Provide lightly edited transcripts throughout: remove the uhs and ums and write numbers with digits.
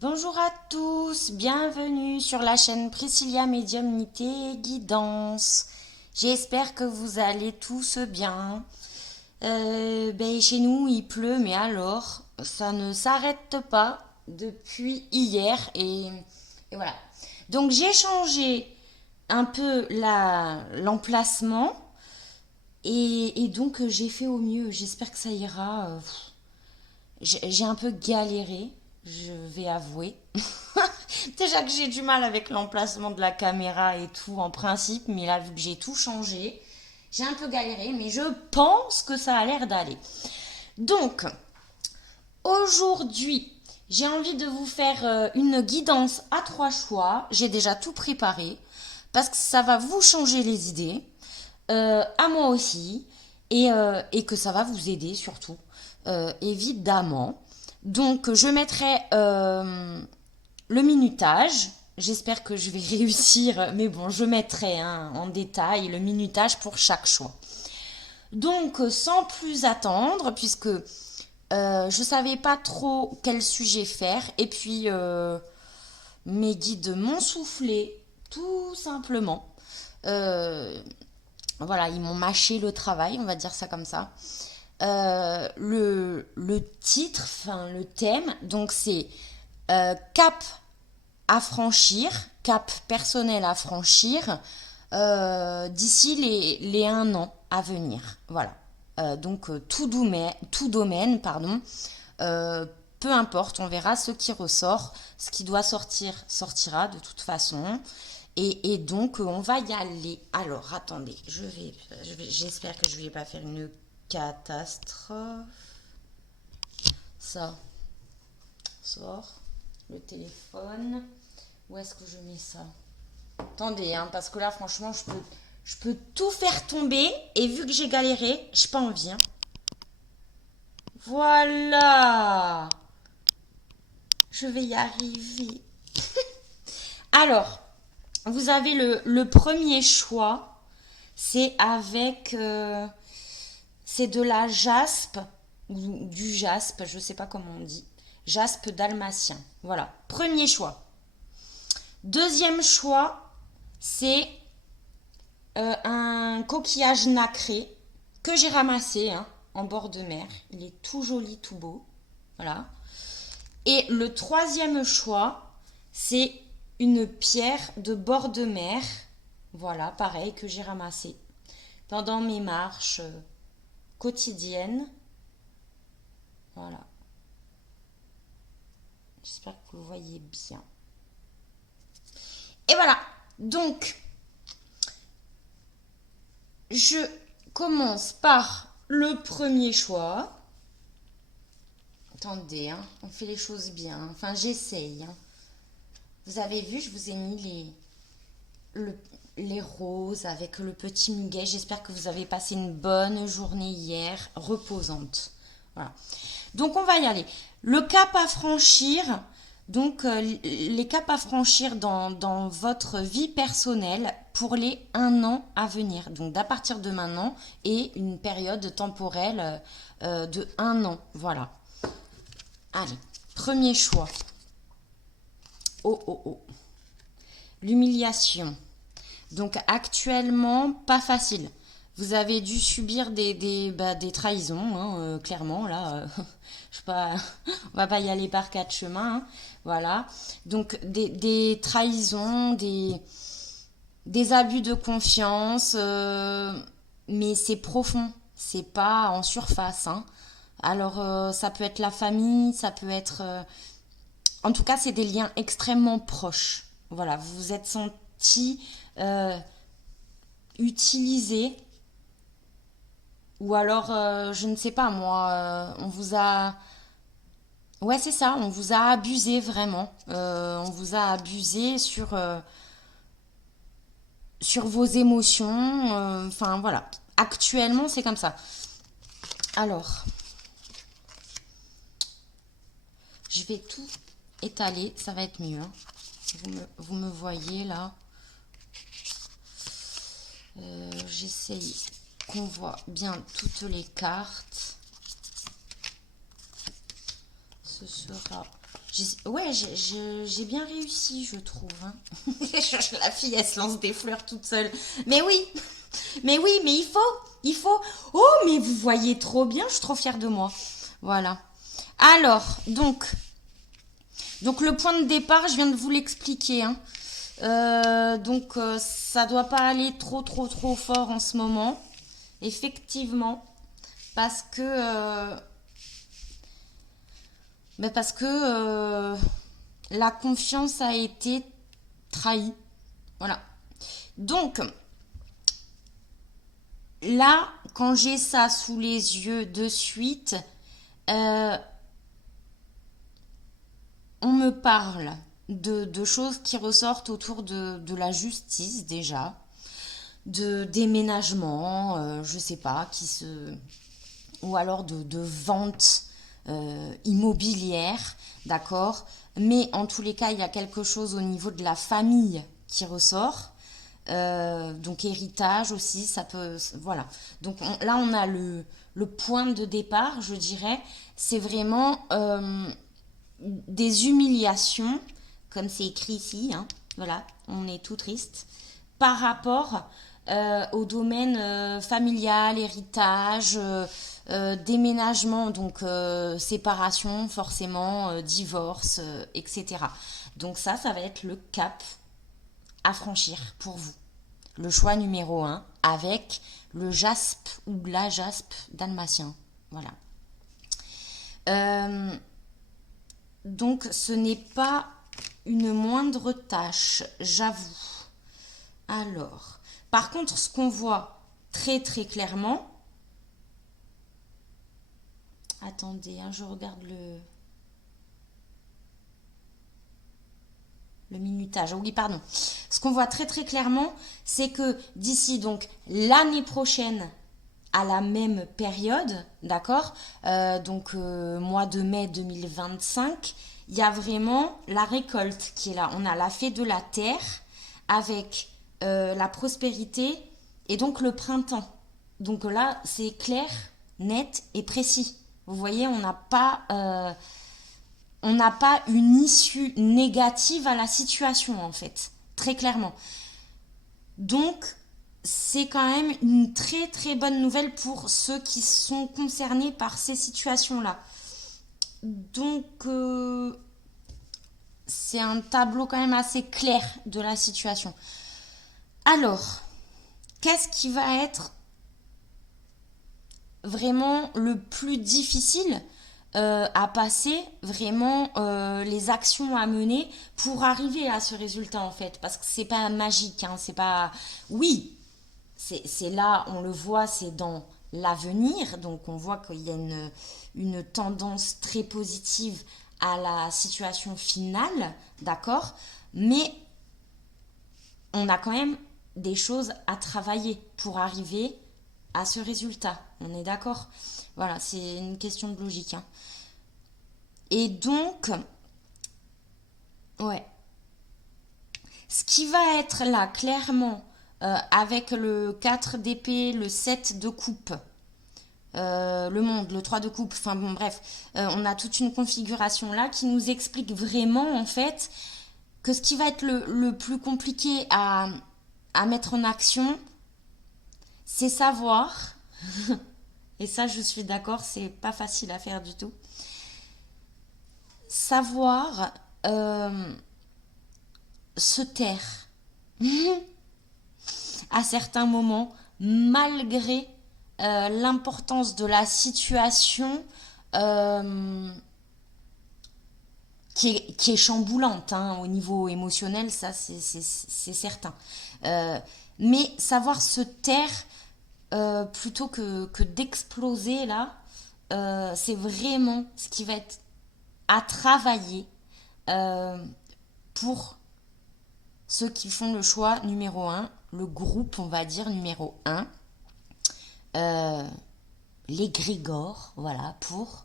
Bonjour à tous, bienvenue sur la chaîne Priscilla Médiumnité et Guidance. J'espère que vous allez tous bien. Chez nous, il pleut, mais alors, ça ne s'arrête pas depuis hier et voilà. Donc j'ai changé un peu l'emplacement et donc j'ai fait au mieux. J'espère que ça ira. J'ai un peu galéré, je vais avouer. Déjà que j'ai du mal avec l'emplacement de la caméra et tout en principe, mais là, vu que j'ai tout changé, j'ai un peu galéré, mais je pense que ça a l'air d'aller. Donc, aujourd'hui, j'ai envie de vous faire une guidance à trois choix. J'ai déjà tout préparé parce que ça va vous changer les idées, à moi aussi, et que ça va vous aider surtout, évidemment. Donc, je mettrai le minutage. J'espère que je vais réussir, mais bon, je mettrai en détail le minutage pour chaque choix. Donc, sans plus attendre, puisque je savais pas trop quel sujet faire, et puis mes guides m'ont soufflé, tout simplement. Euh, voilà, ils m'ont mâché le travail, on va dire ça comme ça. Le titre, enfin le thème, donc c'est cap à franchir, cap personnel à franchir d'ici les un an à venir. Voilà. Tout domaine, pardon, euh, peu importe, on verra ce qui ressort. Ce qui doit sortir, sortira de toute façon. Et donc, on va y aller. Alors, attendez, j'espère que je ne vais pas faire une catastrophe. Ça sort. Le téléphone. Où est-ce que je mets ça? Attendez, hein, parce que là, franchement, je peux tout faire tomber. Et vu que j'ai galéré, j'ai pas envie. Hein. Voilà. Je vais y arriver. Alors, vous avez le premier choix. C'est avec... c'est de la jaspe, ou du jaspe, je sais pas comment on dit. Jaspe dalmatien. Voilà. Premier choix. Deuxième choix, c'est un coquillage nacré que j'ai ramassé hein, en bord de mer. Il est tout joli, tout beau. Voilà. Et le troisième choix, c'est une pierre de bord de mer. Voilà, pareil, que j'ai ramassé pendant mes marches quotidiennes. Voilà. J'espère que vous le voyez bien. Et voilà. Donc, je commence par le premier choix. Attendez, hein, on fait les choses bien. Enfin, j'essaye. Hein. Vous avez vu, je vous ai mis le- les roses avec le petit muguet. J'espère que vous avez passé une bonne journée hier, reposante. Voilà. Donc, on va y aller. Le cap à franchir, donc les caps à franchir dans votre vie personnelle pour les un an à venir. Donc, d'à partir de maintenant et une période temporelle de un an. Voilà. Allez, premier choix. Oh, oh, oh. L'humiliation. Donc actuellement, pas facile. Vous avez dû subir des trahisons, hein, clairement. Là, je sais pas, on va pas y aller par quatre chemins. Hein, voilà. Donc des trahisons, des abus de confiance, mais c'est profond. C'est pas en surface. Hein. Alors ça peut être la famille, ça peut être en tout cas, c'est des liens extrêmement proches. Voilà, vous vous êtes senti euh, utilisé ou alors, je ne sais pas moi, on vous a... Ouais, c'est ça, on vous a abusé vraiment. On vous a abusé sur vos émotions. Enfin, voilà. Actuellement, c'est comme ça. Alors, je vais tout étaler, ça va être mieux. Hein. Vous me voyez là. J'essaye qu'on voit bien toutes les cartes. ce sera... Ouais, j'ai bien réussi, je trouve. Hein. La fille, elle se lance des fleurs toute seule. Mais oui, mais il faut. Oh, mais vous voyez trop bien, je suis trop fière de moi. Voilà. Alors, donc le point de départ, je viens de vous l'expliquer. Hein. Ça doit pas aller trop fort en ce moment. Effectivement, parce que parce que la confiance a été trahie. Voilà. Donc là, quand j'ai ça sous les yeux de suite, euh, on me parle de choses qui ressortent autour de la justice déjà, de déménagement, je sais pas, ou alors de vente immobilière, d'accord. Mais en tous les cas, il y a quelque chose au niveau de la famille qui ressort. Donc héritage aussi, ça peut... Voilà. Donc là, on a le point de départ, je dirais. C'est vraiment des humiliations, comme c'est écrit ici. Hein, voilà, on est tout triste. Par rapport au domaine familial, héritage, déménagement, donc séparation forcément, divorce, etc. Donc ça va être le cap à franchir pour vous. Le choix numéro un avec le jaspe ou la jaspe dalmatien. Voilà. Euh, donc ce n'est pas une moindre tâche, j'avoue. Alors, par contre, ce qu'on voit très clairement, attendez, hein, je regarde le minutage. Oui, pardon. Ce qu'on voit très clairement, c'est que d'ici donc l'année prochaine, à la même période, d'accord, mois de mai 2025, il y a vraiment la récolte qui est là. On a la fée de la terre avec la prospérité et donc le printemps. Donc là, c'est clair, net et précis. Vous voyez, on n'a pas une issue négative à la situation en fait, très clairement. Donc, c'est quand même une très bonne nouvelle pour ceux qui sont concernés par ces situations-là. Donc, c'est un tableau quand même assez clair de la situation. Alors, qu'est-ce qui va être vraiment le plus difficile à passer, vraiment les actions à mener pour arriver à ce résultat en fait, parce que c'est pas magique, hein, c'est pas... Oui, c'est là, on le voit, c'est dans l'avenir, donc on voit qu'il y a une tendance très positive à la situation finale, d'accord, mais on a quand même des choses à travailler pour arriver à ce résultat, on est d'accord. Voilà, c'est une question de logique. Hein. Et donc, ouais, ce qui va être là, clairement, avec le 4 d'épée, le 7 de coupe, le monde, le 3 de coupe, enfin bon, bref, on a toute une configuration là qui nous explique vraiment, en fait, que ce qui va être le plus compliqué à mettre en action, c'est savoir, et ça je suis d'accord, c'est pas facile à faire du tout, savoir se taire à certains moments, malgré l'importance de la situation qui est chamboulante hein, au niveau émotionnel, ça c'est certain. Euh, mais savoir se taire plutôt que d'exploser là, c'est vraiment ce qui va être à travailler pour ceux qui font le choix numéro un, le groupe, on va dire, numéro un, euh, les Grégor, voilà, pour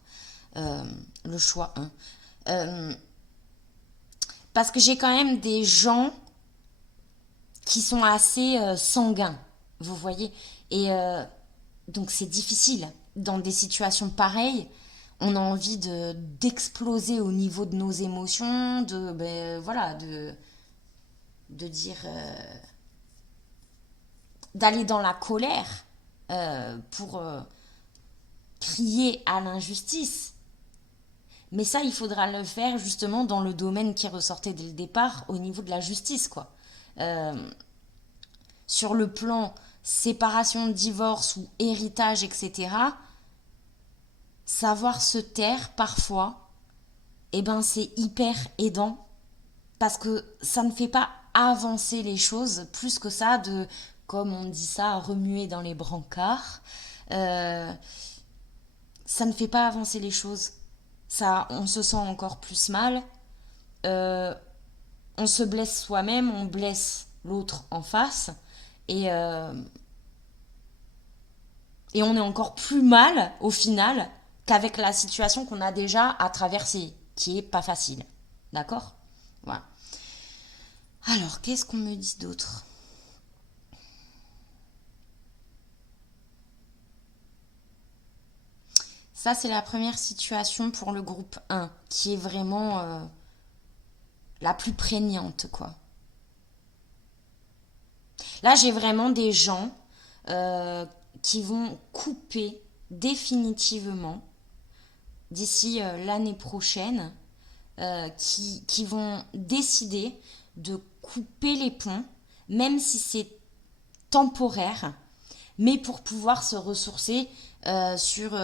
le choix un. Parce que j'ai quand même des gens qui sont assez sanguins, vous voyez. Et donc c'est difficile. Dans des situations pareilles, on a envie d'exploser au niveau de nos émotions, voilà, de dire, d'aller dans la colère pour crier à l'injustice. Mais ça, il faudra le faire justement dans le domaine qui ressortait dès le départ, au niveau de la justice, quoi. Euh, sur le plan séparation, divorce ou héritage, etc., savoir se taire parfois, eh ben c'est hyper aidant parce que ça ne fait pas avancer les choses plus que ça de, comme on dit ça, remuer dans les brancards. Euh, Ça ne fait pas avancer les choses. Ça, on se sent encore plus mal. Euh, on se blesse soi-même, on blesse l'autre en face. Et, euh, et on est encore plus mal au final qu'avec la situation qu'on a déjà à traverser, qui est pas facile. D'accord? Voilà. Alors, qu'est-ce qu'on me dit d'autre? Ça, c'est la première situation pour le groupe 1, qui est vraiment la plus prégnante, quoi. Là, j'ai vraiment des gens euh, qui vont couper définitivement d'ici l'année prochaine, qui vont décider de couper les ponts, même si c'est temporaire, mais pour pouvoir se ressourcer sur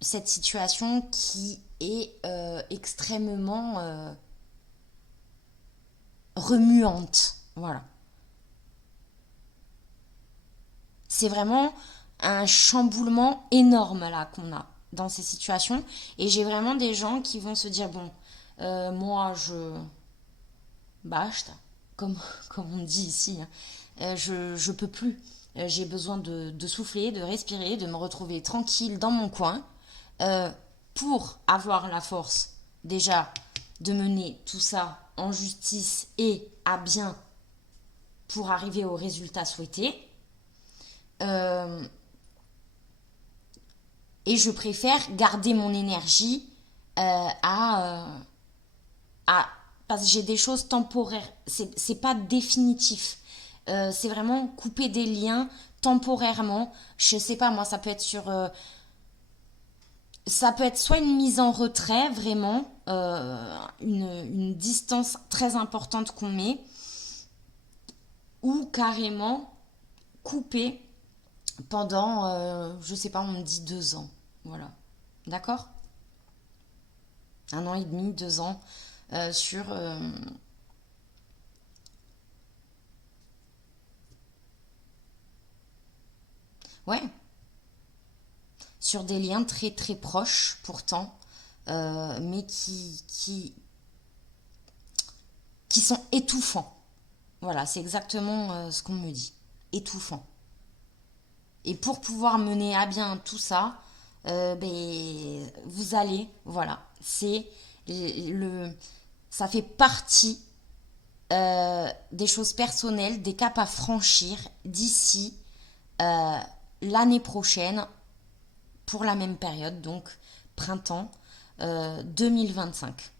cette situation qui est extrêmement remuante. Voilà. C'est vraiment un chamboulement énorme là qu'on a dans ces situations. Et j'ai vraiment des gens qui vont se dire, bon, moi je basta, comme, comme on dit ici, hein. Je peux plus. J'ai besoin de souffler, de respirer, de me retrouver tranquille dans mon coin euh, pour avoir la force déjà de mener tout ça en justice et à bien pour arriver au résultat souhaité. Euh, et je préfère garder mon énergie à parce que j'ai des choses temporaires. C'est pas définitif. C'est vraiment couper des liens temporairement. Je sais pas, moi, ça peut être soit une mise en retrait, vraiment, une distance très importante qu'on met, ou carrément couper pendant, je sais pas, on me dit 2 ans. Voilà. D'accord? 1 an et demi, 2 ans, sur... ouais, sur des liens très très proches pourtant, mais qui sont étouffants. Voilà, c'est exactement ce qu'on me dit. Étouffant. Et pour pouvoir mener à bien tout ça, vous allez, voilà, le, ça fait partie des choses personnelles, des caps à franchir d'ici euh, l'année prochaine pour la même période, donc printemps 2025.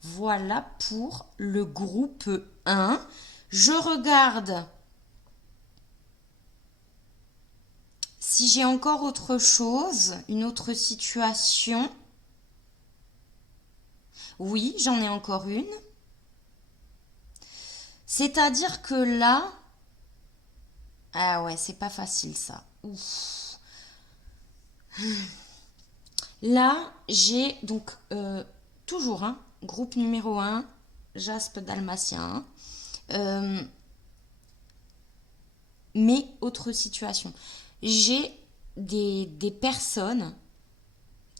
Voilà pour le groupe 1. Je regarde si j'ai encore autre chose, une autre situation. Oui, j'en ai encore une. C'est-à-dire que là, ah ouais, c'est pas facile ça. Ouf. Là, j'ai donc toujours groupe numéro 1, Jaspe Dalmatien. Euh, mais autre situation. J'ai des personnes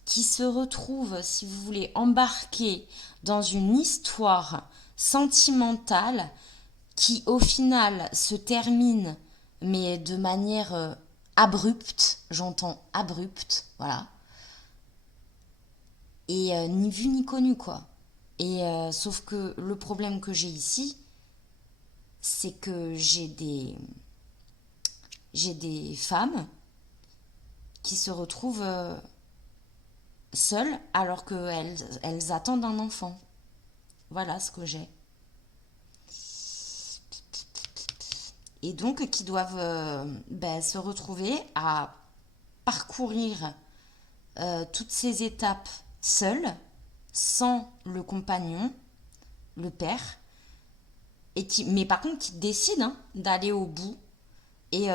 qui se retrouvent, si vous voulez, embarquées dans une histoire sentimentale qui, au final, se termine, mais de manière abrupte, j'entends abrupte, voilà, et ni vu ni connu, quoi. Et sauf que le problème que j'ai ici, c'est que j'ai des femmes qui se retrouvent seules alors qu'elles attendent un enfant. Voilà ce que j'ai. Et donc qui doivent se retrouver à parcourir toutes ces étapes seules, sans le compagnon, le père, mais par contre qui décident d'aller au bout et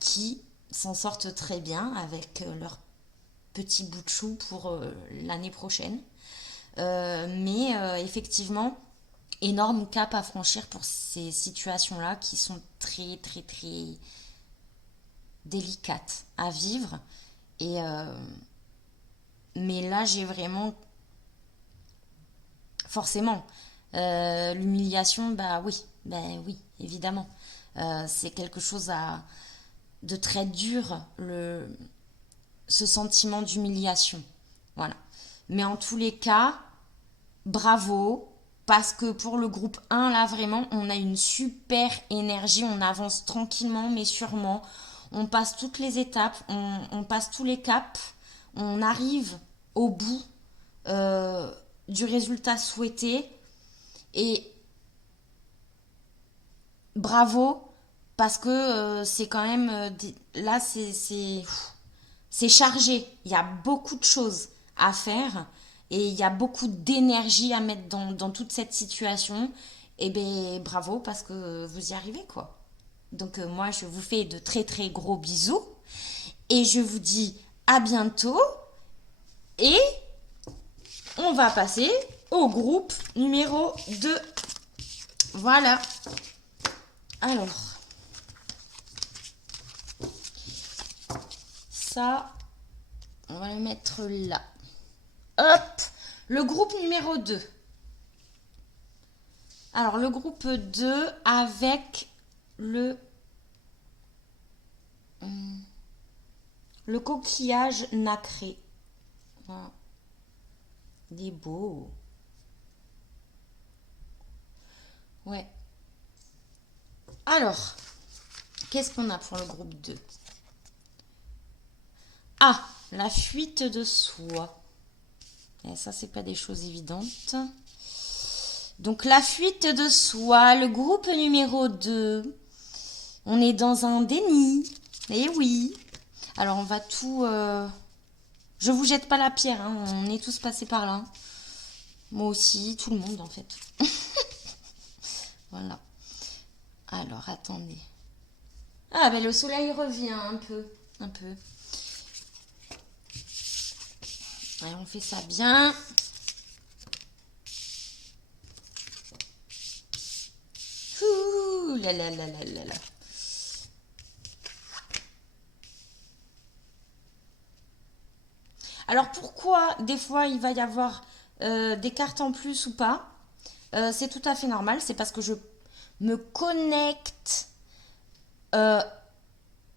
qui s'en sortent très bien avec leur petit bout de chou pour l'année prochaine. Mais effectivement, énorme cap à franchir pour ces situations-là qui sont très, très, très délicates à vivre. Et, mais là, j'ai vraiment, forcément, l'humiliation, bah oui, évidemment. C'est quelque chose de très dur, ce sentiment d'humiliation. Voilà. Mais en tous les cas, bravo, parce que pour le groupe 1, là, vraiment, on a une super énergie, on avance tranquillement, mais sûrement. On passe toutes les étapes, on passe tous les caps, on arrive au bout euh, du résultat souhaité. Et bravo, parce que c'est quand même... là, c'est chargé. Il y a beaucoup de choses à faire et il y a beaucoup d'énergie à mettre dans toute cette situation. Et ben bravo parce que vous y arrivez quoi. Donc moi je vous fais de très très gros bisous et je vous dis à bientôt et on va passer au groupe numéro 2. Voilà. Alors, ça, on va le mettre là. Hop, le groupe numéro 2. Alors, le groupe 2 avec le, le coquillage nacré. Voilà. Il est beau. Ouais. Alors, qu'est-ce qu'on a pour le groupe 2? Ah, la fuite de soi. Et ça, c'est pas des choses évidentes. Donc, la fuite de soi, le groupe numéro 2. On est dans un déni. Eh oui. Alors, on va tout... Je vous jette pas la pierre, hein. On est tous passés par là. Moi aussi, tout le monde en fait. Voilà. Alors, attendez. Ah, ben le soleil revient un peu. Un peu. Allez, on fait ça bien. Ouh là là là là là là. Alors, pourquoi des fois il va y avoir des cartes en plus ou pas? C'est tout à fait normal. C'est parce que je me connecte euh,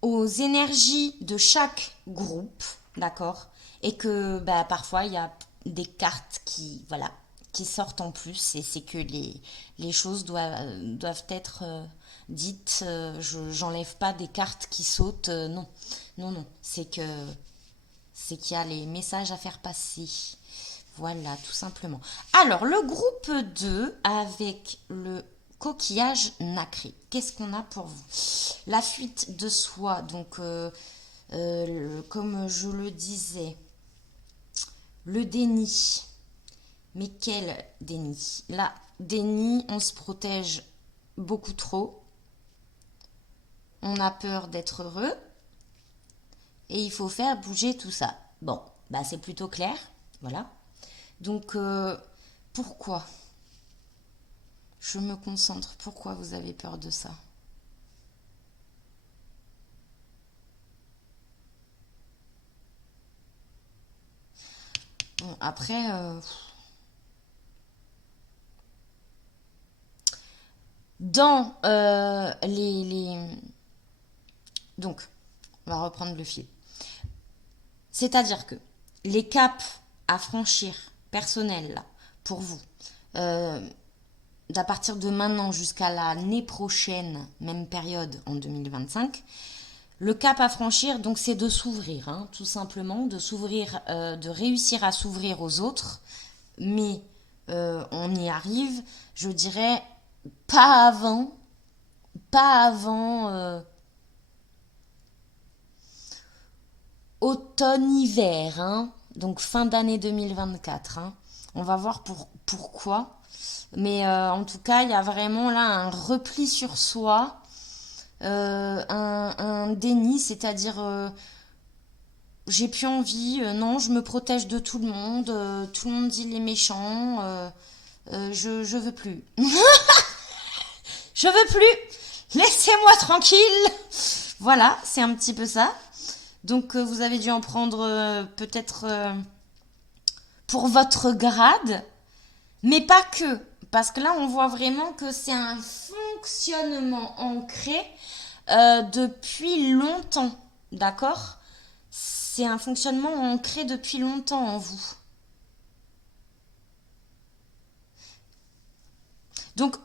aux énergies de chaque groupe, d'accord? Et que bah, parfois il y a des cartes qui, voilà, qui sortent en plus et c'est que les choses doivent être dites. J'enlève pas des cartes qui sautent, non, non, non. C'est qu'il y a les messages à faire passer. Voilà, tout simplement. Alors, le groupe 2 avec le coquillage nacré. Qu'est-ce qu'on a pour vous? La fuite de soi. Donc, comme je le disais, le déni. Mais quel déni? Là, déni, on se protège beaucoup trop. On a peur d'être heureux. Et il faut faire bouger tout ça. Bon, bah c'est plutôt clair. Voilà. Donc, pourquoi je me concentre? Pourquoi vous avez peur de ça? Bon, après, dans donc, on va reprendre le fil. C'est-à-dire que les caps à franchir personnels, là, pour vous, euh, d'à partir de maintenant jusqu'à l'année prochaine, même période en 2025, Le cap à franchir, donc, c'est de s'ouvrir, hein, tout simplement, de s'ouvrir, de réussir à s'ouvrir aux autres, mais on y arrive, je dirais, pas avant, pas avant automne-hiver, hein, donc fin d'année 2024. Hein. On va voir pourquoi. Mais en tout cas, il y a vraiment là un repli sur soi, un déni, c'est-à-dire j'ai plus envie, non, je me protège de tout le monde dit les méchants, je veux plus. Je veux plus, laissez-moi tranquille. Voilà, c'est un petit peu ça. Donc vous avez dû en prendre peut-être pour votre grade, mais pas que. Parce que là, on voit vraiment que c'est un fonctionnement ancré depuis longtemps. D'accord? C'est un fonctionnement ancré depuis longtemps en vous. Donc,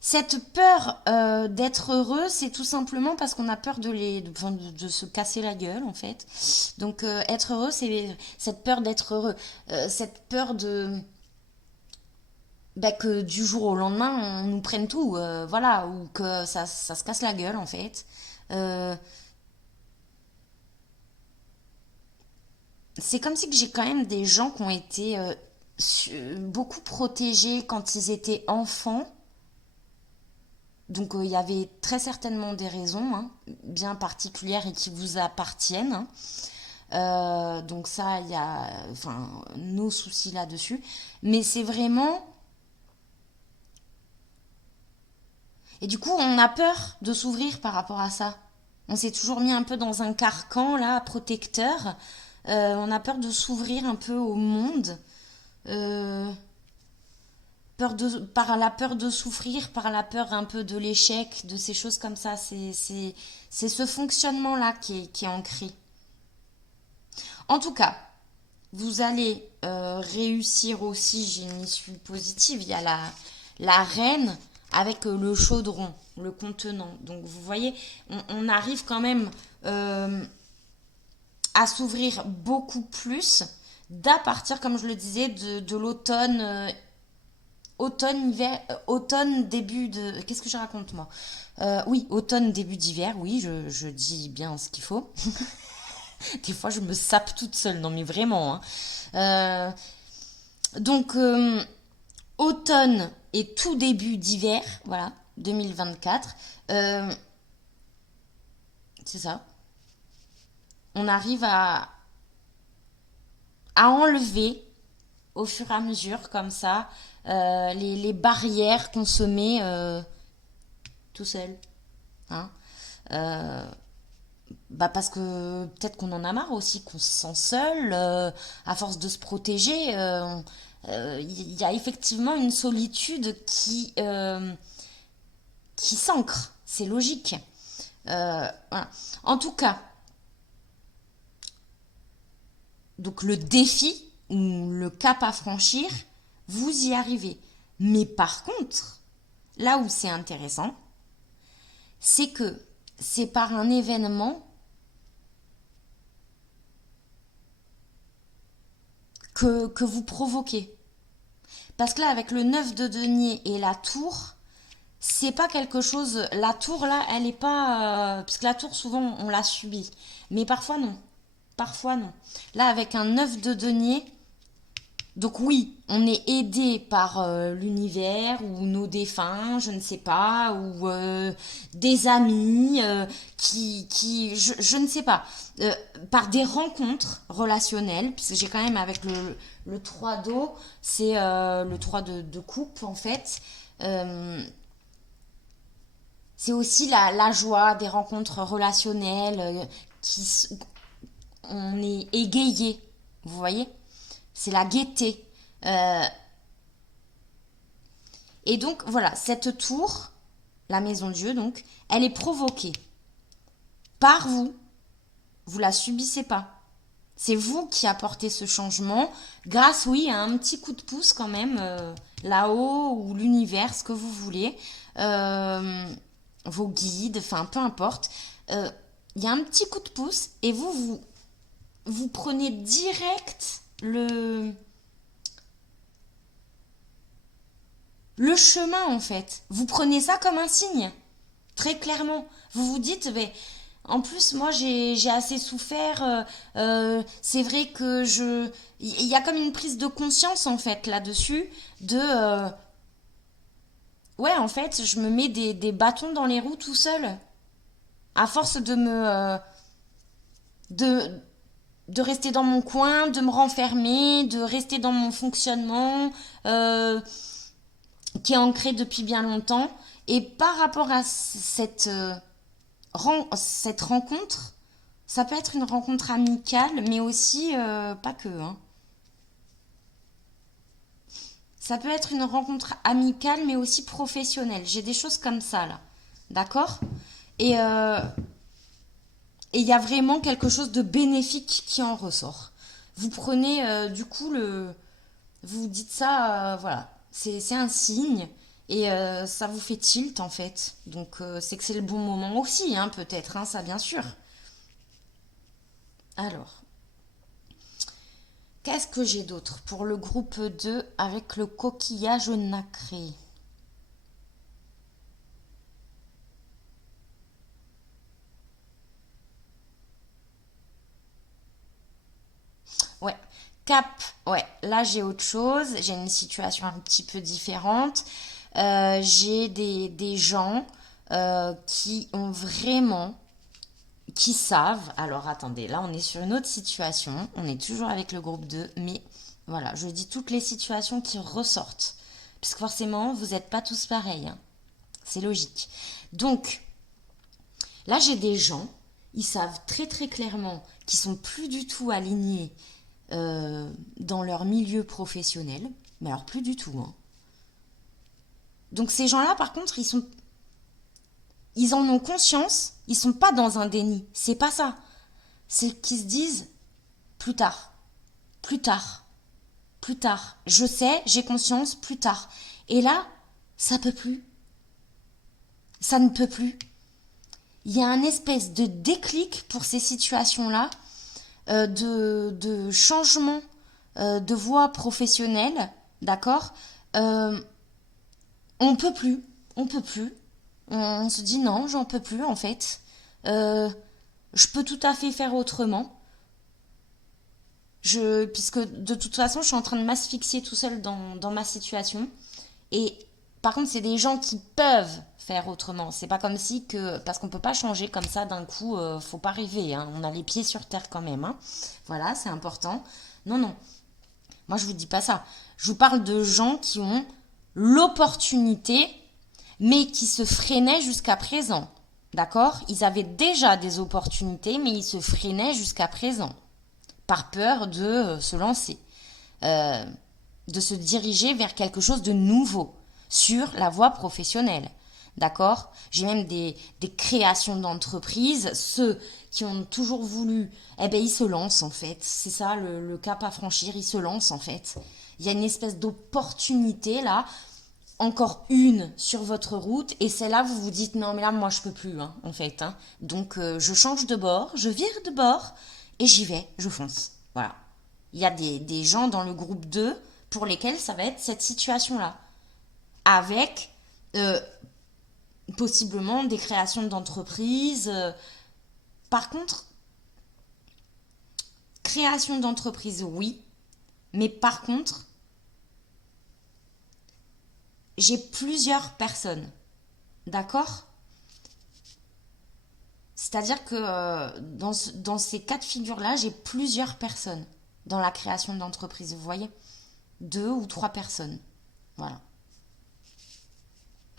cette peur d'être heureux, c'est tout simplement parce qu'on a peur enfin, de se casser la gueule, en fait. Donc, être heureux, c'est cette peur d'être heureux. Cette peur de bah, que du jour au lendemain, on nous prenne tout, voilà, ou que ça se casse la gueule, en fait. Euh, c'est comme si que j'ai quand même des gens qui ont été beaucoup protégés quand ils étaient enfants. Donc il y avait très certainement des raisons hein, bien particulières et qui vous appartiennent. Hein. Donc ça, il y a enfin, nos soucis là-dessus. Mais c'est vraiment... Et du coup, on a peur de s'ouvrir par rapport à ça. On s'est toujours mis un peu dans un carcan, là, protecteur. On a peur de s'ouvrir un peu au monde. Euh, par la peur de souffrir, par la peur un peu de l'échec, de ces choses comme ça. C'est ce fonctionnement-là qui est ancré. En tout cas, vous allez réussir aussi, j'ai une issue positive. Il y a la reine avec le chaudron, le contenant. Donc vous voyez, on arrive quand même à s'ouvrir beaucoup plus d'à partir, comme je le disais, de l'automne automne, hiver, automne, début de... Qu'est-ce que je raconte moi Oui, automne, début d'hiver, oui, je dis bien ce qu'il faut. Des fois, je me sape toute seule, non mais vraiment. Hein. Donc, automne et tout début d'hiver, voilà, 2024. Euh, c'est ça. On arrive à enlever au fur et à mesure, comme ça, les barrières qu'on se met tout seul. Hein. Euh, Bah parce que peut-être qu'on en a marre aussi, qu'on se sent seul, à force de se protéger. Il y a effectivement une solitude qui s'ancre, c'est logique. Voilà. En tout cas, donc le défi ou le cap à franchir, vous y arrivez. Mais par contre, là où c'est intéressant, c'est que c'est par un événement que vous provoquez. Parce que là, avec le 9 de denier et la tour, c'est pas quelque chose. La tour, là, elle est pas. Parce que la tour, souvent, on la subit. Mais parfois, non. Parfois, non. Là, avec un 9 de denier, donc oui, on est aidé par l'univers ou nos défunts, je ne sais pas, ou des amis je ne sais pas, par des rencontres relationnelles, parce que j'ai quand même avec le 3 d'eau, c'est le 3 de coupe en fait. Euh, c'est aussi la joie des rencontres relationnelles, on est égayé, vous voyez? C'est la gaieté. Euh, et donc voilà, cette tour, la maison Dieu donc, elle est provoquée par vous. Vous la subissez pas. C'est vous qui apportez ce changement grâce, oui, à un petit coup de pouce quand même, là-haut ou l'univers, ce que vous voulez. euh, vos guides, enfin peu importe. Euh, Il y a un petit coup de pouce et vous prenez direct le chemin en fait. Vous prenez ça comme un signe, très clairement. Vous vous dites, mais en plus, moi, j'ai assez souffert. C'est vrai que il y a comme une prise de conscience en fait là-dessus de ouais, en fait, je me mets des bâtons dans les roues tout seul. À force de, de rester dans mon coin, de me renfermer, de rester dans mon fonctionnement euh, qui est ancré depuis bien longtemps. Et par rapport à cette rencontre, ça peut être une rencontre amicale, mais aussi pas que, hein. Ça peut être une rencontre amicale, mais aussi professionnelle. J'ai des choses comme ça là, d'accord? Et il y a vraiment quelque chose de bénéfique qui en ressort. Vous prenez du coup vous vous dites ça, voilà, c'est un signe et ça vous fait tilt en fait. Donc c'est que c'est le bon moment aussi, hein, peut-être, hein, ça bien sûr. Alors, qu'est-ce que j'ai d'autre pour le groupe 2 avec le coquillage nacré? Ouais, cap, ouais, là j'ai autre chose, j'ai une situation un petit peu différente. J'ai des gens qui ont vraiment qui savent. Alors attendez, là on est sur une autre situation, on est toujours avec le groupe 2, mais voilà, je dis toutes les situations qui ressortent. Parce que forcément, vous n'êtes pas tous pareils, hein. C'est logique. Donc, là j'ai des gens, ils savent très très clairement qu'ils sont plus du tout alignés dans leur milieu professionnel. Mais alors plus du tout, hein. Donc ces gens-là, par contre, ils en ont conscience, ils sont pas dans un déni. C'est pas ça. C'est qu'ils se disent plus tard, plus tard, plus tard. Je sais, j'ai conscience, plus tard. Et là, ça peut plus. Ça ne peut plus. Il y a un espèce de déclic pour ces situations-là, de changement de voie professionnelle, d'accord. Euh, on peut plus, on peut plus. On se dit non, j'en peux plus en fait. Euh, je peux tout à fait faire autrement. Puisque de toute façon, je suis en train de m'asphyxier tout seul dans ma situation. Et par contre, c'est des gens qui peuvent faire autrement. C'est pas comme si que parce qu'on peut pas changer comme ça d'un coup, faut pas rêver, hein. On a les pieds sur terre quand même, hein. Voilà, c'est important. Non, non. Moi, je vous dis pas ça. Je vous parle de gens qui ont l'opportunité, mais qui se freinaient jusqu'à présent. D'accord? Ils avaient déjà des opportunités, mais ils se freinaient jusqu'à présent par peur de se lancer, euh, de se diriger vers quelque chose de nouveau sur la voie professionnelle. D'accord? J'ai même des créations d'entreprises. Ceux qui ont toujours voulu, eh ben, ils se lancent en fait. C'est ça le cap à franchir, ils se lancent en fait. Il y a une espèce d'opportunité là, encore une sur votre route, et celle-là, vous vous dites non, mais là, moi, je peux plus, hein, en fait, hein. Donc, je change de bord, je vire de bord, et j'y vais, je fonce. Voilà. Il y a des gens dans le groupe 2 pour lesquels ça va être cette situation-là, avec euh, possiblement des créations d'entreprises. Par contre, création d'entreprise, oui, mais par contre, j'ai plusieurs personnes, d'accord? C'est-à-dire que dans ces cas de figure-là, j'ai plusieurs personnes dans la création d'entreprise, vous voyez? Deux ou trois personnes. Voilà.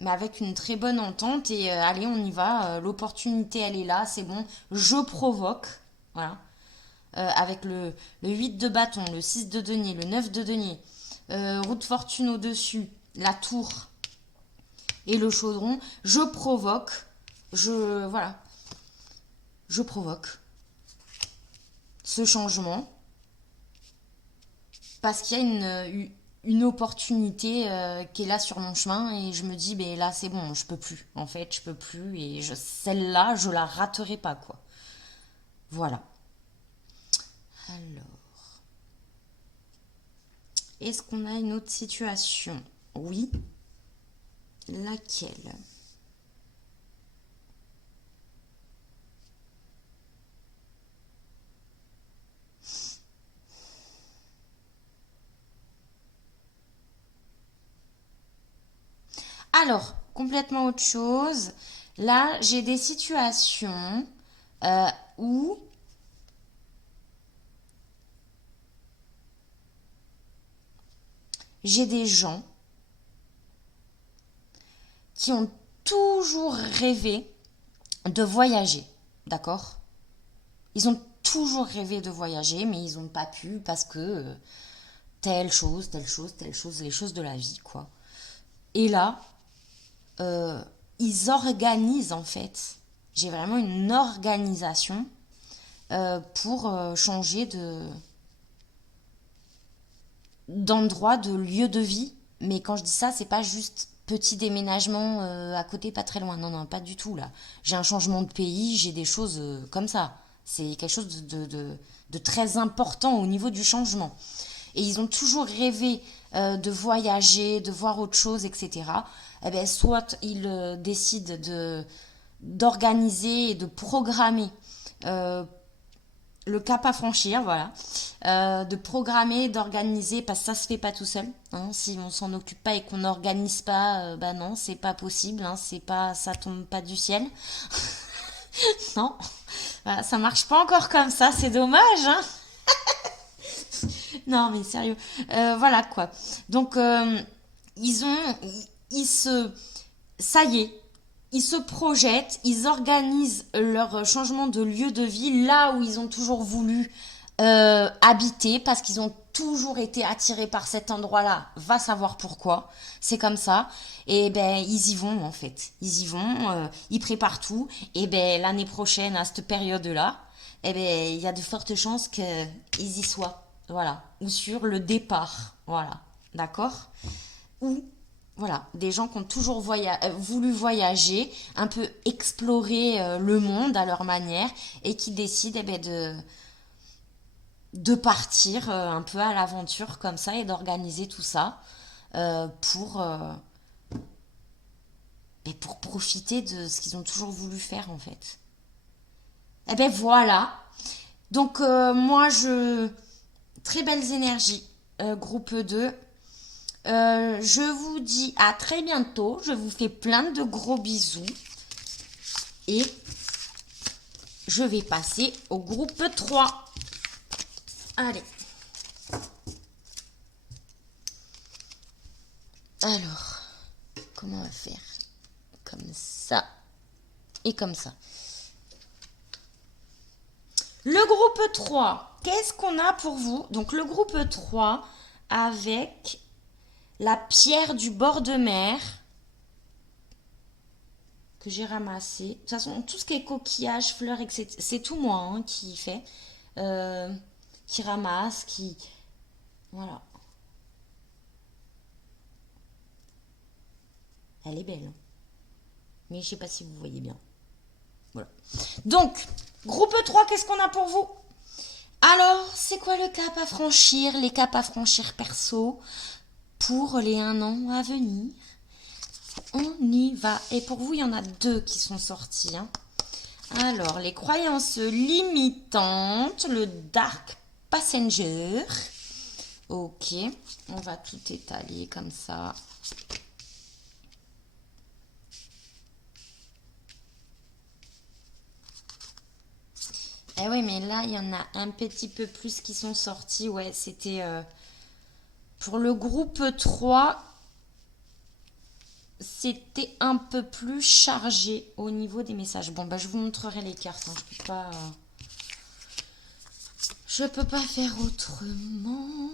Mais avec une très bonne entente et allez, on y va. L'opportunité, elle est là, c'est bon. Je provoque. Voilà. Avec le 8 de bâton, le 6 de denier, le 9 de denier, roue de fortune au-dessus, la tour et le chaudron. Je provoque. Voilà. Je provoque ce changement parce qu'il y a une opportunité qui est là sur mon chemin et je me dis, ben là, c'est bon, je peux plus. En fait, je peux plus et celle-là, je la raterai pas, quoi. Voilà. Alors, est-ce qu'on a une autre situation? Oui. Laquelle? Alors, complètement autre chose. Là, j'ai des situations euh, où j'ai des gens qui ont toujours rêvé de voyager, d'accord? Ils ont toujours rêvé de voyager, mais ils n'ont pas pu parce que telle chose, telle chose, telle chose, les choses de la vie, quoi. Et là, euh, ils organisent en fait. J'ai vraiment une organisation pour changer d'endroit, de lieu de vie. Mais quand je dis ça, c'est pas juste petit déménagement à côté, pas très loin. Non, non, pas du tout là. J'ai un changement de pays, j'ai des choses comme ça. C'est quelque chose de très important au niveau du changement. Et ils ont toujours rêvé de voyager, de voir autre chose, etc. Eh ben, soit ils décident d'organiser et de programmer euh, le cap à franchir, voilà. De programmer, d'organiser, parce que ça se fait pas tout seul. Hein. Si on s'en occupe pas et qu'on n'organise pas, bah non, c'est pas possible. Hein. C'est pas, ça tombe pas du ciel. Non, voilà, ça marche pas encore comme ça. C'est dommage. Hein. Non, mais sérieux. Voilà quoi. Donc ils ont, ils se, ça y est, ils se projettent, ils organisent leur changement de lieu de vie là où ils ont toujours voulu habiter parce qu'ils ont toujours été attirés par cet endroit-là. Va savoir pourquoi. C'est comme ça. Et ben ils y vont en fait. Ils y vont, ils préparent tout. Et ben l'année prochaine à cette période-là, eh ben il y a de fortes chances qu'ils y soient. Voilà. Ou sur le départ. Voilà. D'accord? Ou voilà, des gens qui ont toujours voulu voyager, un peu explorer le monde à leur manière et qui décident de partir un peu à l'aventure comme ça et d'organiser tout ça euh, pour, euh, pour profiter de ce qu'ils ont toujours voulu faire en fait. Et ben voilà. Donc moi je... Très belles énergies, groupe 2. Je vous dis à très bientôt. Je vous fais plein de gros bisous. Et je vais passer au groupe 3. Allez. Alors, comment on va faire? Comme ça et comme ça. Le groupe 3, qu'est-ce qu'on a pour vous? Donc le groupe 3 avec la pierre du bord de mer que j'ai ramassée. De toute façon, tout ce qui est coquillage, fleurs, etc. C'est tout moi hein, qui fait. Euh, qui ramasse, qui... Voilà. Elle est belle. Hein. Mais je sais pas si vous voyez bien. Voilà. Donc, groupe 3, qu'est-ce qu'on a pour vous? Alors, c'est quoi le cap à franchir, les caps à franchir perso pour les 1 an à venir? On y va. Et pour vous, il y en a 2 qui sont sortis. Hein. Alors, les croyances limitantes, le Dark Passenger. Ok, on va tout étaler comme ça. Eh oui, mais là, il y en a un petit peu plus qui sont sortis. Ouais, c'était pour le groupe 3, c'était un peu plus chargé au niveau des messages. Bon, bah, je vous montrerai les cartes. Hein. Je peux pas faire autrement.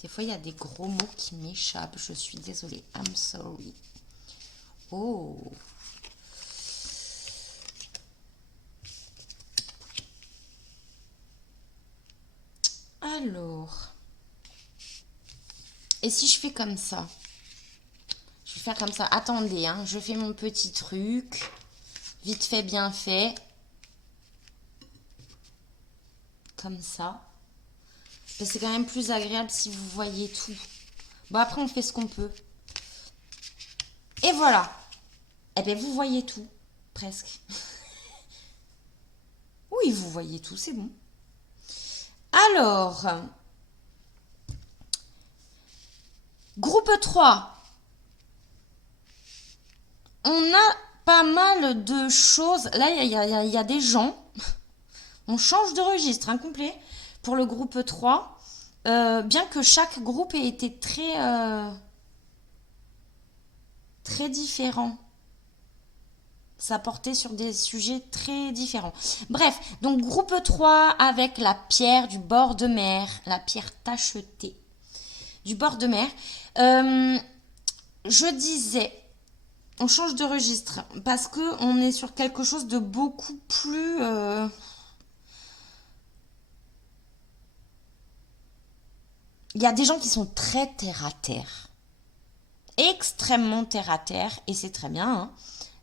Des fois, il y a des gros mots qui m'échappent. Je suis désolée. I'm sorry. Oh. Alors, et si je fais comme ça? Je vais faire comme ça. Attendez, hein, je fais mon petit truc. Vite fait, bien fait. Comme ça. C'est quand même plus agréable si vous voyez tout. Bon, après, on fait ce qu'on peut. Et voilà. Eh bien, vous voyez tout. Presque. Oui, vous voyez tout, c'est bon. Alors, groupe 3. On a pas mal de choses. Là, il y a des gens. On change de registre, complet. Pour le groupe 3. Bien que chaque groupe ait été très différent. Ça portait sur des sujets très différents. Bref, donc groupe 3 avec la pierre du bord de mer, la pierre tachetée du bord de mer. Je disais, on change de registre parce que on est sur quelque chose de beaucoup plus... Il y a des gens qui sont très terre à terre, extrêmement terre à terre, et c'est très bien, hein.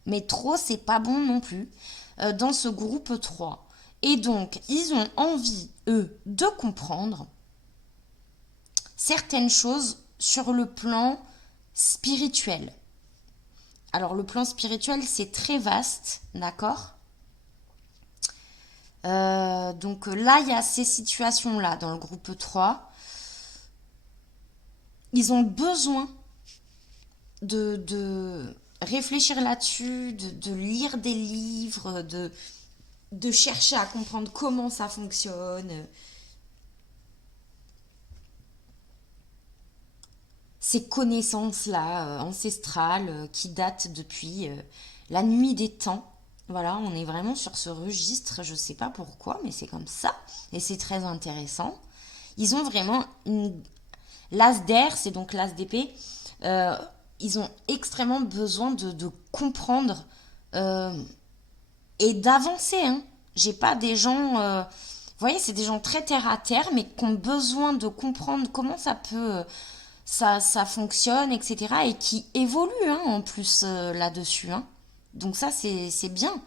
Mais trop, c'est pas bon non plus dans ce groupe 3. Et donc, ils ont envie, eux, de comprendre certaines choses sur le plan spirituel. Alors, le plan spirituel, c'est très vaste, d'accord? Donc là, il y a ces situations-là dans le groupe 3. Ils ont besoin de réfléchir là-dessus, de lire des livres, de chercher à comprendre comment ça fonctionne. Ces connaissances-là, ancestrales, qui datent depuis la nuit des temps. Voilà, on est vraiment sur ce registre, je ne sais pas pourquoi, mais c'est comme ça, et c'est très intéressant. Ils ont vraiment l'as d'air, c'est donc l'as d'épée, ils ont extrêmement besoin de comprendre et d'avancer. Hein. J'ai pas des gens... vous voyez, c'est des gens très terre à terre, mais qui ont besoin de comprendre comment ça peut... ça fonctionne, etc. Et qui évoluent en plus là-dessus. Hein. Donc ça, c'est bien.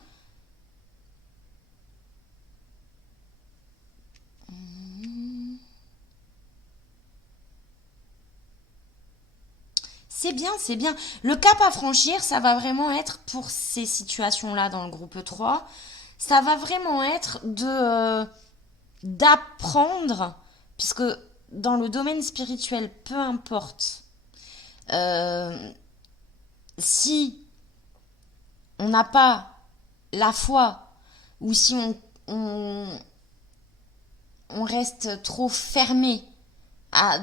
C'est bien, c'est bien. Le cap à franchir, ça va vraiment être pour ces situations-là dans le groupe 3. Ça va vraiment être d'apprendre, puisque dans le domaine spirituel, peu importe, euh, si on n'a pas la foi ou si on reste trop fermé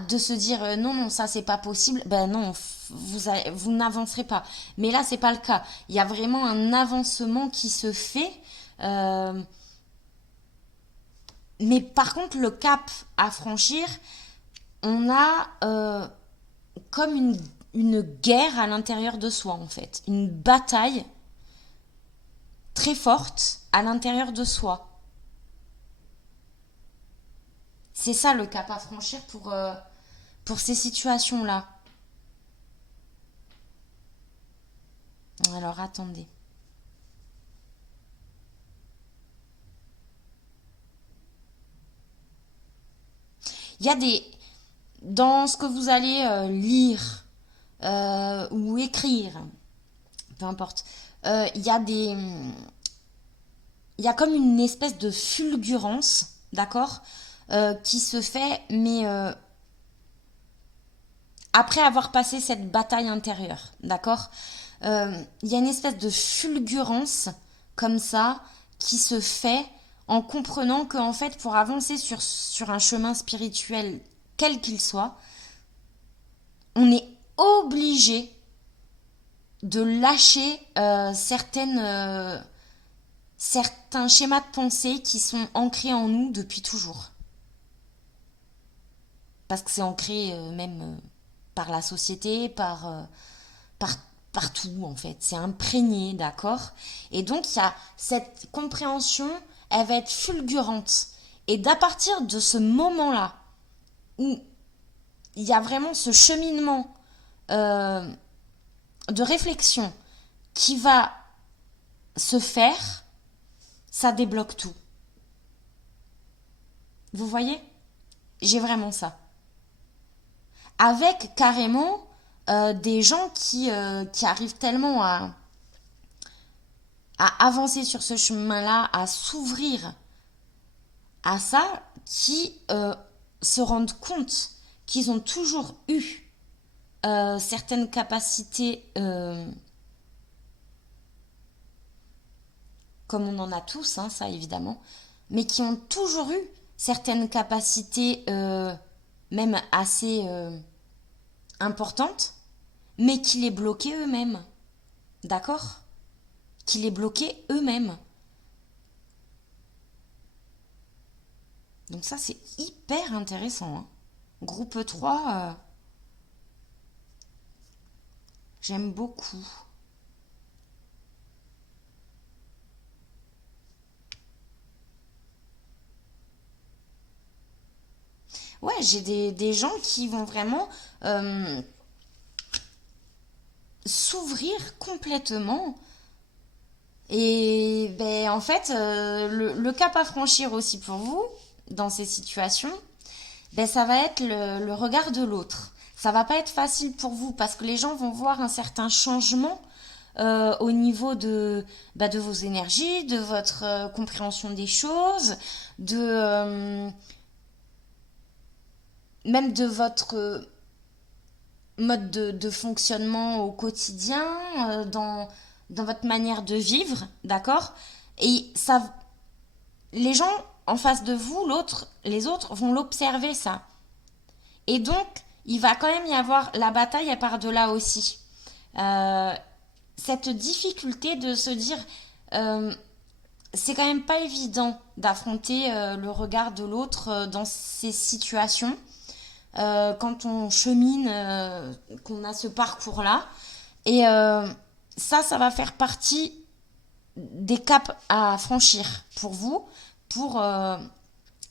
de se dire non, non, ça c'est pas possible, ben non, vous n'avancerez pas. Mais là, c'est pas le cas. Il y a vraiment un avancement qui se fait. euh, mais par contre, le cap à franchir, on a comme une guerre à l'intérieur de soi, en fait. Une bataille très forte à l'intérieur de soi. C'est ça le cap à franchir pour ces situations-là. Alors attendez. Il y a des... Dans ce que vous allez lire ou écrire, peu importe, il y a des... Il y a comme une espèce de fulgurance, d'accord, qui se fait, mais après avoir passé cette bataille intérieure, d'accord. Il y a une espèce de fulgurance comme ça qui se fait en comprenant qu'en fait, pour avancer sur un chemin spirituel, quel qu'il soit, on est obligé de lâcher certains schémas de pensée qui sont ancrés en nous depuis toujours. Parce que c'est ancré même par la société, par partout en fait. C'est imprégné, d'accord. Et donc il y a cette compréhension, elle va être fulgurante. Et d'à partir de ce moment-là, où il y a vraiment ce cheminement euh, de réflexion qui va se faire, ça débloque tout. Vous voyez? J'ai vraiment ça. Avec carrément des gens qui arrivent tellement à avancer sur ce chemin-là, à s'ouvrir à ça, qui se rendent compte qu'ils ont toujours eu certaines capacités, comme on en a tous, hein, ça évidemment, mais qui ont toujours eu certaines capacités, même assez importantes, mais qui les bloquaient eux-mêmes. D'accord? Qui les bloquaient eux-mêmes. Donc ça, c'est hyper intéressant, hein. Groupe 3, j'aime beaucoup. Ouais, j'ai des gens qui vont vraiment euh, s'ouvrir complètement. Et ben, en fait, le cap à franchir aussi pour vous, dans ces situations, ben, ça va être le regard de l'autre. Ça va pas être facile pour vous parce que les gens vont voir un certain changement au niveau de vos énergies, de votre compréhension des choses, même de votre mode de fonctionnement au quotidien, dans votre manière de vivre, d'accord? Et ça, les gens en face de vous, les autres vont l'observer ça. Et donc, il va quand même y avoir la bataille à part de là aussi. Euh, cette difficulté de se dire, euh, c'est quand même pas évident d'affronter le regard de l'autre dans ces situations. Quand on chemine, qu'on a ce parcours-là. Et ça va faire partie des caps à franchir pour vous, pour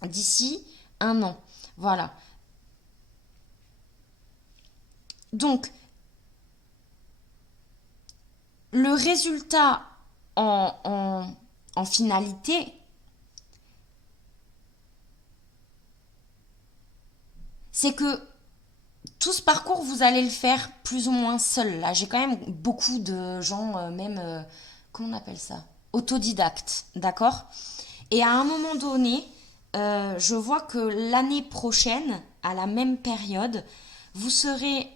d'ici un an. Voilà. Donc, le résultat en finalité, c'est que tout ce parcours, vous allez le faire plus ou moins seul. Là, j'ai quand même beaucoup de gens, même, comment on appelle ça? Autodidactes, d'accord? Et à un moment donné, je vois que l'année prochaine, à la même période, vous serez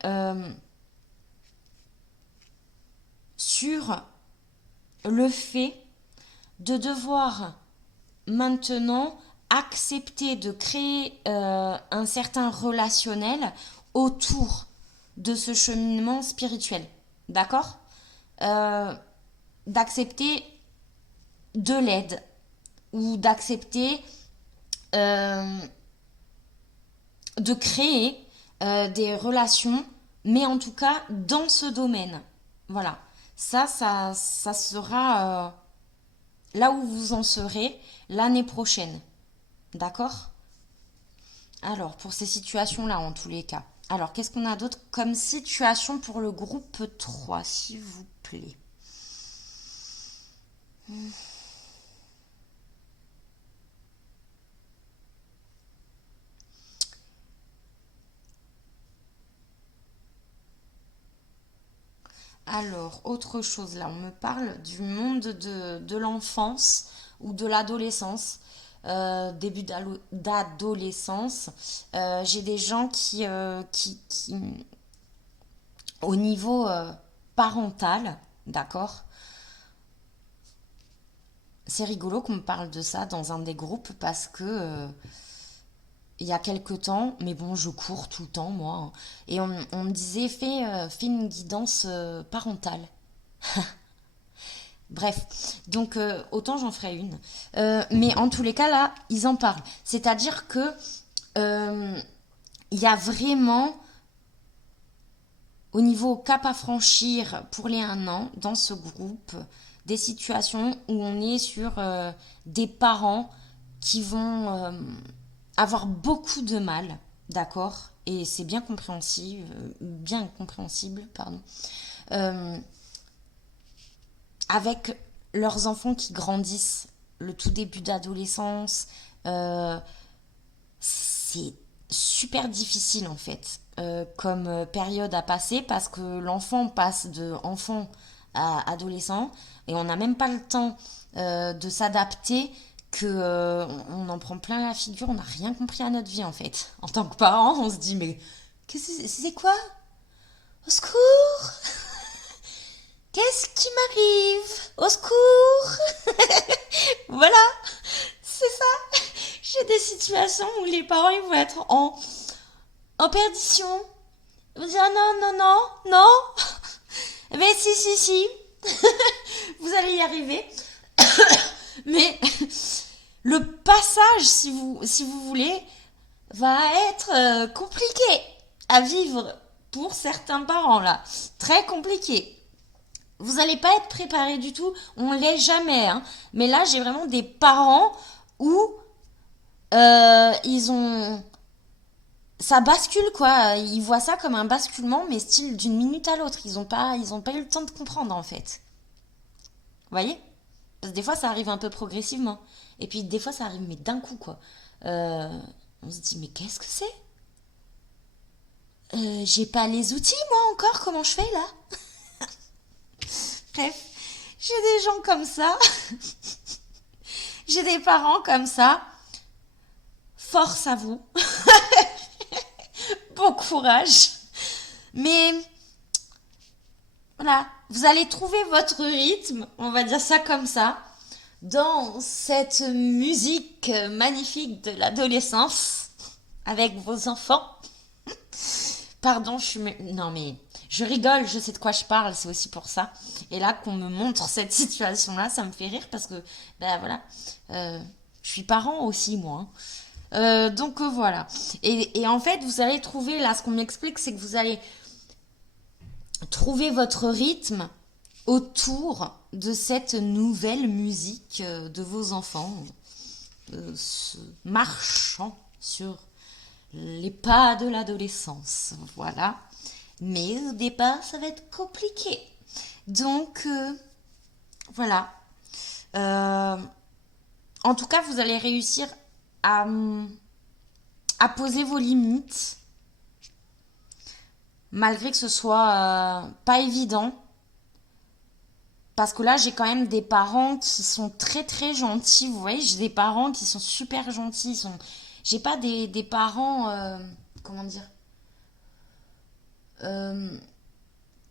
sur le fait de devoir maintenant accepter de créer un certain relationnel autour de ce cheminement spirituel. D'accord? Euh, D'accepter de l'aide ou d'accepter euh, de créer des relations, mais en tout cas dans ce domaine. Voilà. Ça sera là où vous en serez l'année prochaine. D'accord? Alors, pour ces situations-là, en tous les cas. Alors, qu'est-ce qu'on a d'autre comme situation pour le groupe 3, s'il vous plaît? Alors, autre chose, là, on me parle du monde de l'enfance ou de l'adolescence, début d'adolescence. J'ai des gens qui, au niveau parental, d'accord. C'est rigolo qu'on me parle de ça dans un des groupes parce que il y a quelque temps, mais bon, je cours tout le temps, moi, hein, et on me disait, fais une guidance parentale. Bref, donc autant j'en ferai une. Mais en tous les cas, là, ils en parlent. C'est-à-dire que euh, il y a vraiment, au niveau cap à franchir pour les un an, dans ce groupe, des situations où on est sur des parents qui vont avoir beaucoup de mal, d'accord, et c'est bien compréhensible, pardon. Euh, avec leurs enfants qui grandissent, le tout début d'adolescence, euh, c'est super difficile en fait comme période à passer parce que l'enfant passe de enfant à adolescent et on n'a même pas le temps de s'adapter que on en prend plein la figure, on n'a rien compris à notre vie en fait. En tant que parent, on se dit mais c'est quoi? Au secours! Qu'est-ce qui m'arrive? Au secours! Voilà, c'est ça. J'ai des situations où les parents ils vont être en perdition. Ils vont dire ah non, non, non, non. Mais si, vous allez y arriver. Mais le passage, si vous voulez, va être compliqué à vivre pour certains parents là. Très compliqué. Vous n'allez pas être préparé du tout. On l'est jamais, hein. Mais là, j'ai vraiment des parents où ils ont ça bascule quoi. Ils voient ça comme un basculement, mais style d'une minute à l'autre. Ils ont pas eu le temps de comprendre en fait. Vous voyez? Parce que des fois ça arrive un peu progressivement. Et puis des fois ça arrive mais d'un coup quoi. Euh, on se dit mais qu'est-ce que c'est? J'ai pas les outils moi encore. Comment je fais là? Bref, j'ai des gens comme ça. J'ai des parents comme ça. Force à vous. Bon courage. Mais voilà, vous allez trouver votre rythme, on va dire ça comme ça, dans cette musique magnifique de l'adolescence avec vos enfants. Pardon, non mais je rigole, je sais de quoi je parle, c'est aussi pour ça. Et là qu'on me montre cette situation-là, ça me fait rire parce que ben voilà, euh, je suis parent aussi moi, hein. Donc voilà. Et en fait, vous allez trouver là, ce qu'on m'explique, c'est que vous allez trouver votre rythme autour de cette nouvelle musique de vos enfants, marchant sur les pas de l'adolescence. Voilà. Mais au départ, ça va être compliqué. Donc, voilà. Euh, En tout cas, vous allez réussir à, à poser vos limites, malgré que ce soit pas évident. Parce que là, j'ai quand même des parents qui sont très très gentils. Vous voyez, j'ai des parents qui sont super gentils. J'ai pas des parents, comment dire, euh,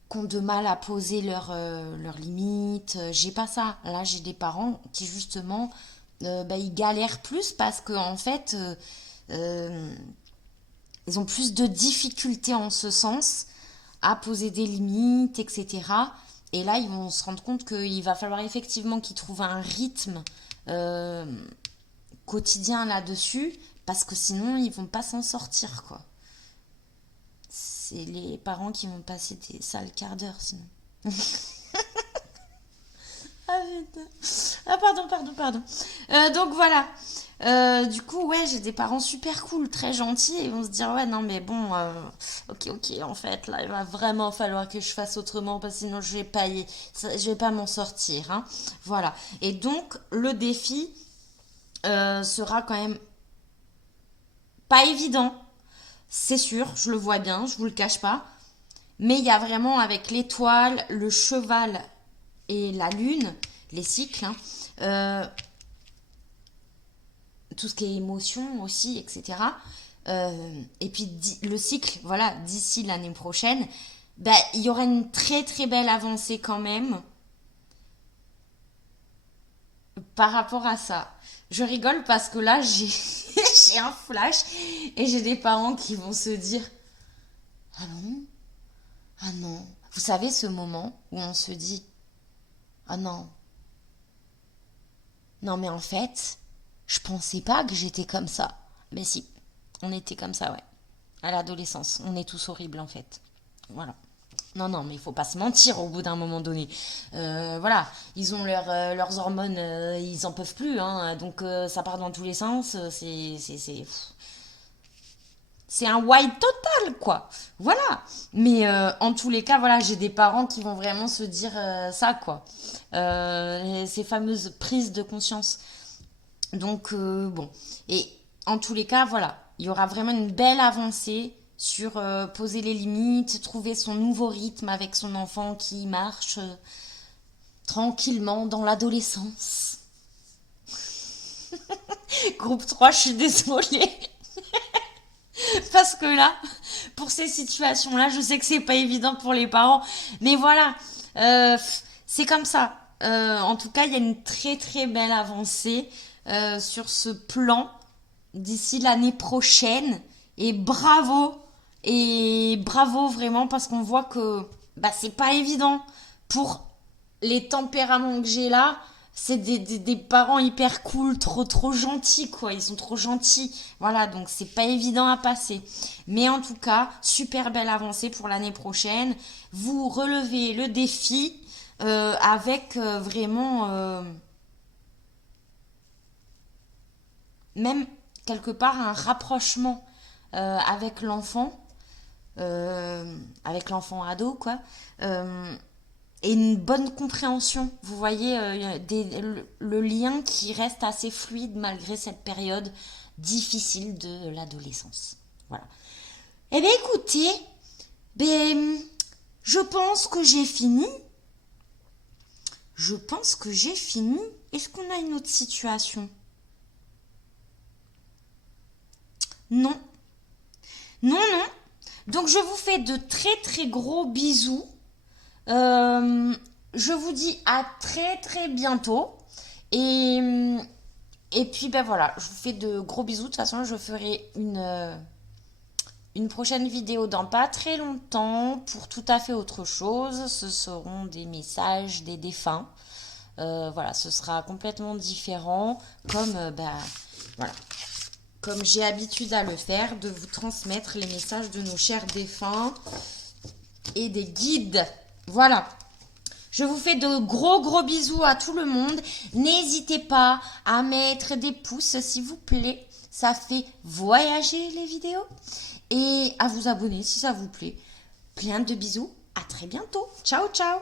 qui ont de mal à poser leurs limites. J'ai pas ça. Là, j'ai des parents qui justement, bah, ils galèrent plus parce que en fait, euh, ils ont plus de difficultés en ce sens à poser des limites, etc. Et là, ils vont se rendre compte qu'il va falloir effectivement qu'ils trouvent un rythme euh, quotidien là-dessus, parce que sinon, ils vont pas s'en sortir, quoi. C'est les parents qui vont passer des sales quarts d'heure, sinon. Ah, putain. Ah, pardon. Donc voilà. Du coup, ouais, j'ai des parents super cool, très gentils, et ils vont se dire, ouais, non, mais bon, ok, en fait, là, il va vraiment falloir que je fasse autrement, parce que sinon, je vais pas m'en sortir, hein. Voilà. Et donc, le défi sera quand même pas évident, c'est sûr, je le vois bien, je vous le cache pas, mais il y a vraiment avec l'étoile, le cheval et la lune, les cycles, hein, euh, tout ce qui est émotion aussi, etc. Et puis le cycle, voilà, d'ici l'année prochaine, bah, il y aura une très très belle avancée quand même par rapport à ça. Je rigole parce que là, j'ai j'ai un flash et j'ai des parents qui vont se dire ah non, ah non. Vous savez ce moment où on se dit ah non, non mais en fait, je pensais pas que j'étais comme ça. Mais si, on était comme ça, ouais. À l'adolescence, on est tous horribles en fait. Voilà. Non, non, mais il faut pas se mentir au bout d'un moment donné. Voilà, ils ont leurs hormones, ils en peuvent plus, hein, donc ça part dans tous les sens. c'est un white total, quoi. Voilà. Mais en tous les cas, voilà, j'ai des parents qui vont vraiment se dire ça, quoi. Ces fameuses prises de conscience. Donc, bon. Et en tous les cas, voilà, il y aura vraiment une belle avancée sur poser les limites, trouver son nouveau rythme avec son enfant qui marche tranquillement dans l'adolescence. Groupe 3, je suis désolée. Parce que là, pour ces situations-là, je sais que c'est pas évident pour les parents. Mais voilà, c'est comme ça. En tout cas, il y a une très très belle avancée sur ce plan d'ici l'année prochaine. Et bravo! Et bravo vraiment parce qu'on voit que bah, c'est pas évident pour les tempéraments que j'ai là. C'est des parents hyper cool, trop gentils quoi. Ils sont trop gentils. Voilà, donc c'est pas évident à passer. Mais en tout cas, super belle avancée pour l'année prochaine. Vous relevez le défi avec vraiment même quelque part un rapprochement avec l'enfant ado, quoi, euh, et une bonne compréhension. Vous voyez, le lien qui reste assez fluide malgré cette période difficile de l'adolescence. Voilà. Eh bien, écoutez, ben, je pense que j'ai fini. Je pense que j'ai fini. Est-ce qu'on a une autre situation? Non. Non, non. Donc je vous fais de très très gros bisous. Euh, je vous dis à très très bientôt. Et, et puis ben voilà, je vous fais de gros bisous. De toute façon, je ferai une prochaine vidéo dans pas très longtemps pour tout à fait autre chose. Ce seront des messages des défunts. Voilà, ce sera complètement différent. Comme ben, voilà, comme j'ai habitude à le faire, de vous transmettre les messages de nos chers défunts et des guides. Voilà. Je vous fais de gros bisous à tout le monde. N'hésitez pas à mettre des pouces s'il vous plaît. Ça fait voyager les vidéos. Et à vous abonner si ça vous plaît. Plein de bisous. À très bientôt. Ciao, ciao.